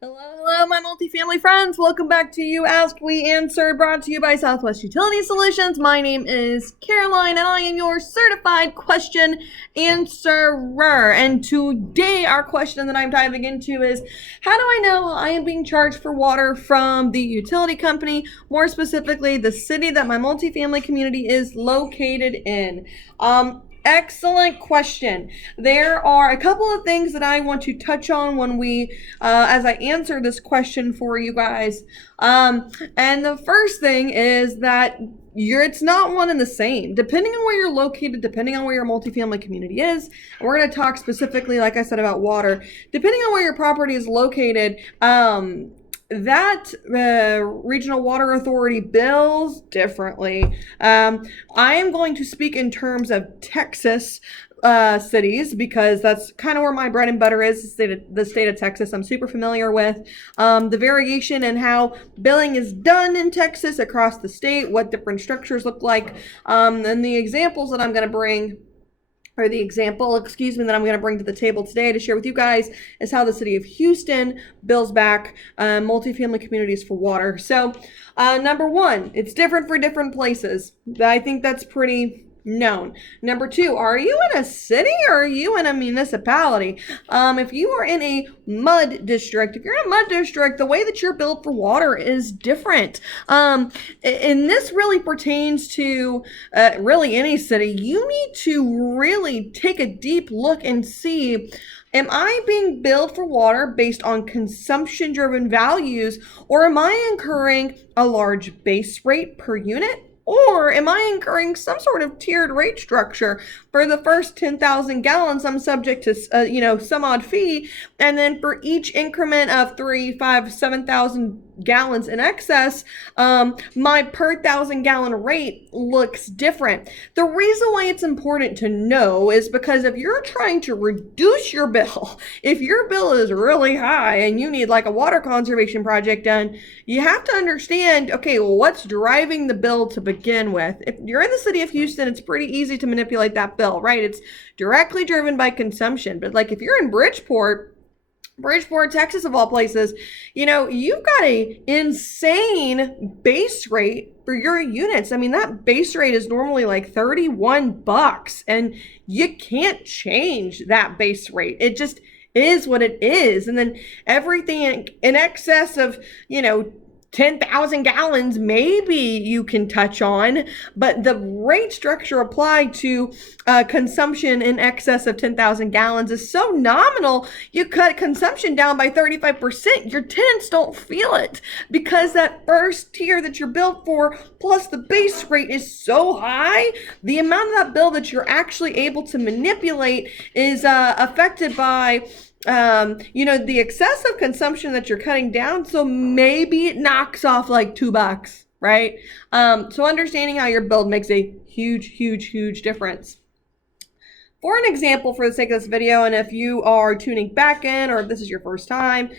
Hello, my multifamily friends. Welcome back to You Asked, We Answered, brought to you by Southwest Utility Solutions. My name is Caroline, and I am your certified question answerer. And today, our question that I'm diving into is, how do I know I am being charged for water from the utility company, more specifically, the city that my multifamily community is located in? Excellent question. There are a couple of things that I want to touch on as I answer this question for you guys. And the first thing is that it's not one and the same. Depending on where you're located, depending on where your multifamily community is, and we're going to talk specifically, like I said, about water. Depending on where your property is located, that regional water authority bills differently. I am going to speak in terms of Texas cities because that's kind of where my bread and butter is, the state of Texas. I'm super familiar with the variation and how billing is done in Texas across the state, what different structures look like, and the examples that I'm going to bring or the example, that I'm going to bring to the table today to share with you guys is how the city of Houston bills back multifamily communities for water. So, number one, it's different for different places. I think that's pretty known. Number two, are you in a city or are you in a municipality? If you are in a mud district, the way that you're billed for water is different. And this really pertains to really any city. You need to really take a deep look and see, am I being billed for water based on consumption-driven values, or am I incurring a large base rate per unit? Or am I incurring some sort of tiered rate structure? For the first 10,000 gallons, I'm subject to, some odd fee. And then for each increment of 3, 5, 7,000 gallons in excess, my per 1,000 gallon rate looks different. The reason why it's important to know is because if you're trying to reduce your bill, if your bill is really high and you need like a water conservation project done, you have to understand, okay, well, what's driving the bill to begin with? If you're in the city of Houston, it's pretty easy to manipulate that bill, right? It's directly driven by consumption. But like if you're in Bridgeport, Texas, of all places, you've got a insane base rate for your units. I mean, that base rate is normally like $31, and you can't change that base rate. It just is what it is. And then everything in excess of, 10,000 gallons, maybe you can touch on, but the rate structure applied to consumption in excess of 10,000 gallons is so nominal. You cut consumption down by 35%, your tenants don't feel it because that first tier that you're billed for plus the base rate is so high. The amount of that bill that you're actually able to manipulate is affected by the excessive consumption that you're cutting down. So maybe it knocks off like $2, right? So understanding how you're billed makes a huge difference. For an example, for the sake of this video, and if you are tuning back in or if this is your first time,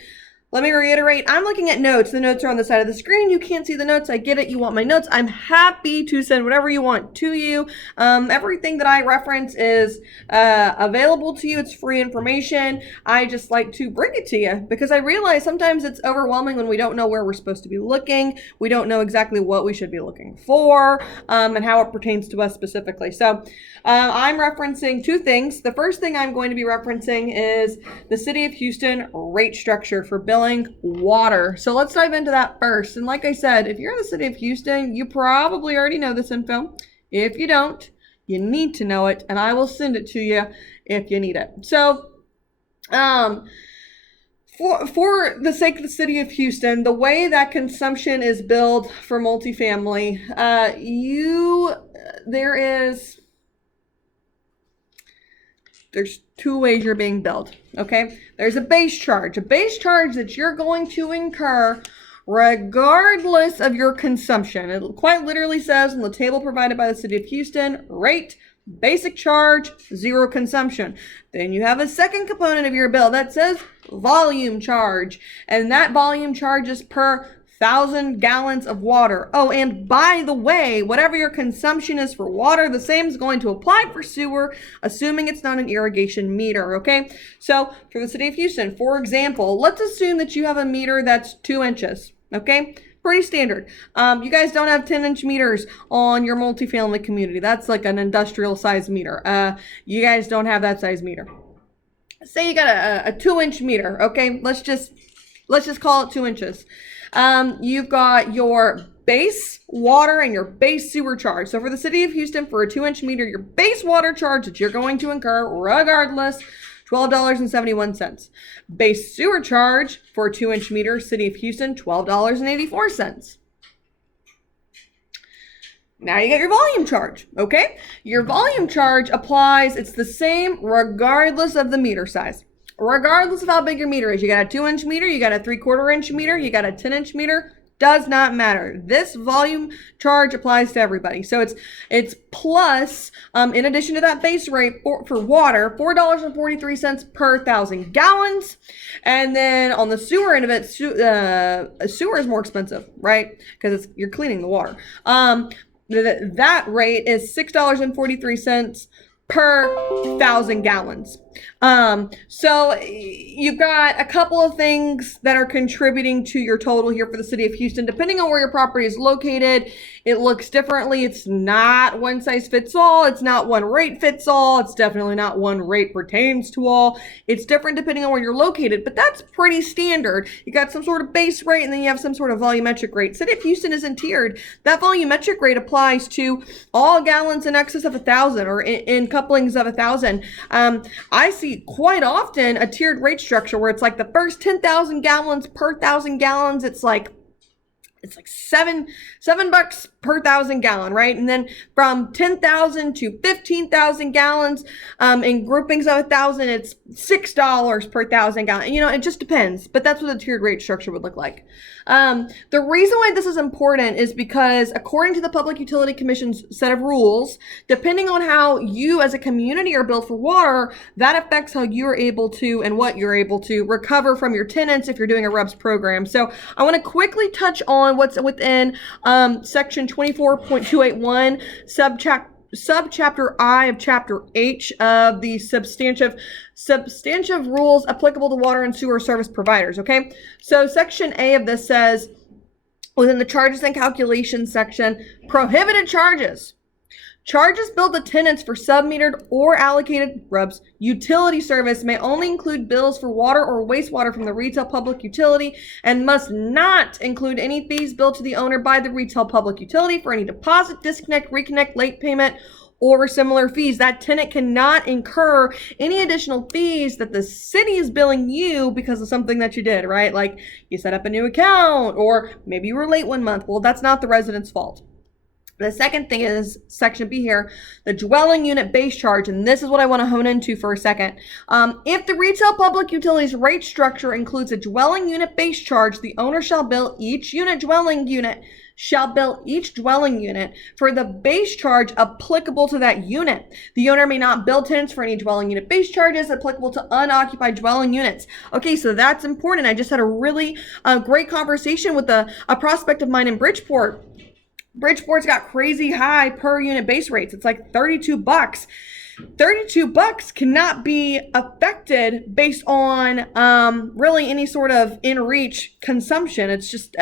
let me reiterate, I'm looking at notes. The notes are on the side of the screen. You can't see the notes. I get it. You want my notes. I'm happy to send whatever you want to you. Everything that I reference is available to you. It's free information. I just like to bring it to you because I realize sometimes it's overwhelming when we don't know where we're supposed to be looking. We don't know exactly what we should be looking for and how it pertains to us specifically. So I'm referencing two things. The first thing I'm going to be referencing is the City of Houston rate structure for billing water. So let's dive into that first. And like I said, if you're in the City of Houston, you probably already know this info. If you don't, you need to know it, and I will send it to you if you need it. So for the sake of the City of Houston, the way that consumption is billed for multifamily, there's two ways you're being billed, okay? There's a base charge that you're going to incur regardless of your consumption. It quite literally says in the table provided by the City of Houston, rate, basic charge, zero consumption. Then you have a second component of your bill that says volume charge, and that volume charge is per 1,000 gallons of water. Oh, and by the way, whatever your consumption is for water, the same is going to apply for sewer, assuming it's not an irrigation meter, okay? So for the city of Houston, for example, let's assume that you have a meter that's 2 inches, okay? Pretty standard. You guys don't have 10-inch meters on your multifamily community. That's like an industrial size meter. You guys don't have that size meter. Say you got a 2-inch meter, okay? Let's just call it 2 inches. You've got your base water and your base sewer charge. So for the city of Houston, for a 2-inch meter, your base water charge that you're going to incur regardless, $12.71. Base sewer charge for a 2-inch meter, city of Houston, $12.84. Now you get your volume charge, okay? Your volume charge applies, it's the same regardless of the meter size. Regardless of how big your meter is. You got a 2-inch meter, you got a 3/4 inch meter, you got a 10-inch meter, does not matter. This volume charge applies to everybody. So it's plus, in addition to that base rate for water, $4.43 per 1,000 gallons. And then on the sewer end of it, sewer is more expensive, right? Because you're cleaning the water. That rate is $6.43 per 1,000 gallons. So you've got a couple of things that are contributing to your total here for the city of Houston. Depending on where your property is located, it looks differently. It's not one size fits all. It's not one rate fits all. It's definitely not one rate pertains to all. It's different depending on where you're located, but that's pretty standard. You got some sort of base rate and then you have some sort of volumetric rate. City of Houston isn't tiered. That volumetric rate applies to all gallons in excess of 1,000 or in couplings of 1,000. I see quite often a tiered rate structure where it's like the first 10,000 gallons per 1,000 gallons, it's like $7 per 1,000 gallon, right? And then from 10,000 to 15,000 gallons, in groupings of 1,000, it's $6 per 1,000 gallon. You know, it just depends, but that's what a tiered rate structure would look like. The reason why this is important is because according to the Public Utility Commission's set of rules, depending on how you as a community are billed for water, that affects how you're able to and what you're able to recover from your tenants if you're doing a REBS program. So I want to quickly touch on what's within section 24.281 subchapter I of chapter H of the substantive rules applicable to water and sewer service providers. Okay, so section A of this says, within the charges and calculations section, prohibited charges. Charges billed to tenants for submetered or allocated REBS utility service may only include bills for water or wastewater from the retail public utility and must not include any fees billed to the owner by the retail public utility for any deposit, disconnect, reconnect, late payment, or similar fees. That tenant cannot incur any additional fees that the city is billing you because of something that you did, right? Like you set up a new account or maybe you were late one month. Well, that's not the resident's fault. The second thing is section B here, the dwelling unit base charge, and this is what I want to hone into for a second. If the retail public utilities rate structure includes a dwelling unit base charge, the owner shall bill each dwelling unit for the base charge applicable to that unit. The owner may not bill tenants for any dwelling unit base charges applicable to unoccupied dwelling units. Okay, so that's important. I just had a really great conversation with a prospect of mine in Bridgeport. Bridgeport's got crazy high per unit base rates. It's like $32. $32 cannot be affected based on really any sort of in-reach consumption. It's just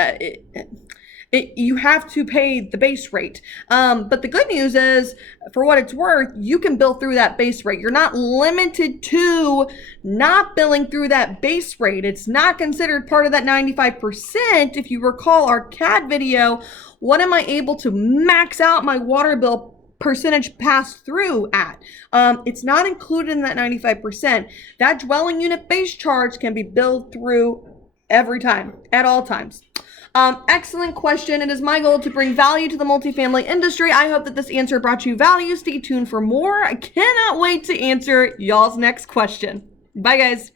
you have to pay the base rate. But the good news is, for what it's worth, you can bill through that base rate. You're not limited to not billing through that base rate. It's not considered part of that 95%. If you recall our CAD video, what am I able to max out my water bill percentage pass through at? It's not included in that 95%. That dwelling unit base charge can be billed through every time, at all times. Excellent question. It is my goal to bring value to the multifamily industry. I hope that this answer brought you value. Stay tuned for more. I cannot wait to answer y'all's next question. Bye, guys.